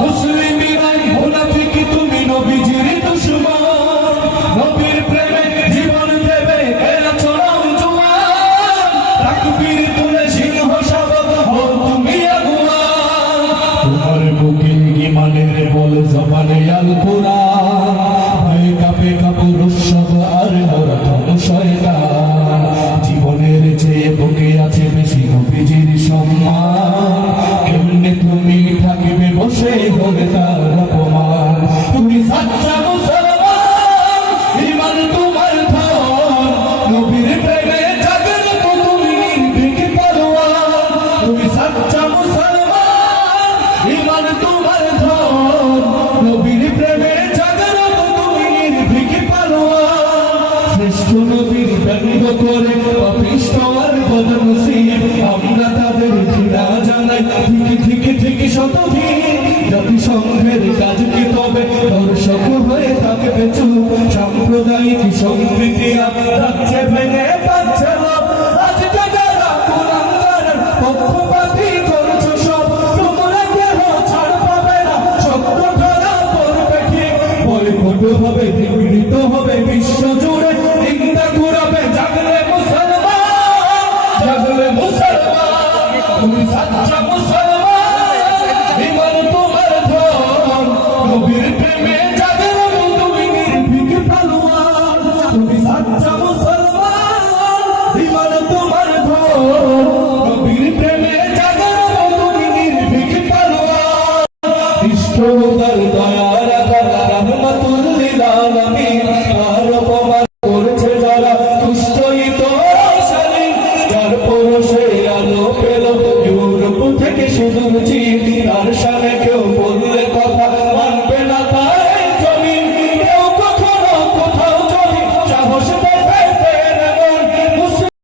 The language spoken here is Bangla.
মুসলিমিরাই মুনাফিক তুমি নবীজির দুশমন নবীর প্রেমে জীবন দেবে এরা চড়াও জোয়ান তাকবীর তুলে সিংহ শাবক হও তুমি আগুয়ান তোমার বুকে ঈমানের বল জবানে আল কোরআন ভয়ে কাঁপে কাপুর সব আর মোরা ধন শয়তান জীবনের চেয়ে বুকে আছে বেশি নবীজির সম্মান কেমনে তুমি থাকিবে বসে হলে তার অপমান তুমি সাচ্চা মুসলমান ঈমান তোমার ধন নবীর প্রেমে জাগ্রত তুমি নির্ভীক তলোয়ার তুমি সাচ্চা মুসলমান ঈমান তোমার ধন নবীর প্রেমে জাগ্রত তুমি নির্ভীক তলোয়ার শ্রেষ্ঠ নবীর ব্যঙ্গ করে পাপিষ্ঠ আর বদনসিব আমরা তাদের ঘৃণা জানাই ঠিক শতভিড় জাতিসংঘের কাজ কি তবে দর্শক হয়ে থাকবে চুপ সাম্প্রদায়িক সম্প্রীতি রাখছে ভেঙে পাচ্ছে লোক আজকে যারা কুলাঙ্গারের পক্ষপাতী করছো সব তোমরা কেহ ছাড় পাবে না সত্য ধরা পড়বে ঠিক বয়কট হবে নিপীড়িত হবে বিশ্ব জুড়ে নিন্দা ঘুরাবে জাগলে মুসলমান তুমি সাচ্চা মুসলমান ঈমান তোমার ধন নবীর প্রেমে জাগ্রত তুমি নির্ভীক তলোয়ার তুমি সাচ্চা মুসলমান ঈমান তোমার ধন নবীর প্রেমে জাগ্রত তুমি নির্ভীক তলোয়ার ইষ্টদার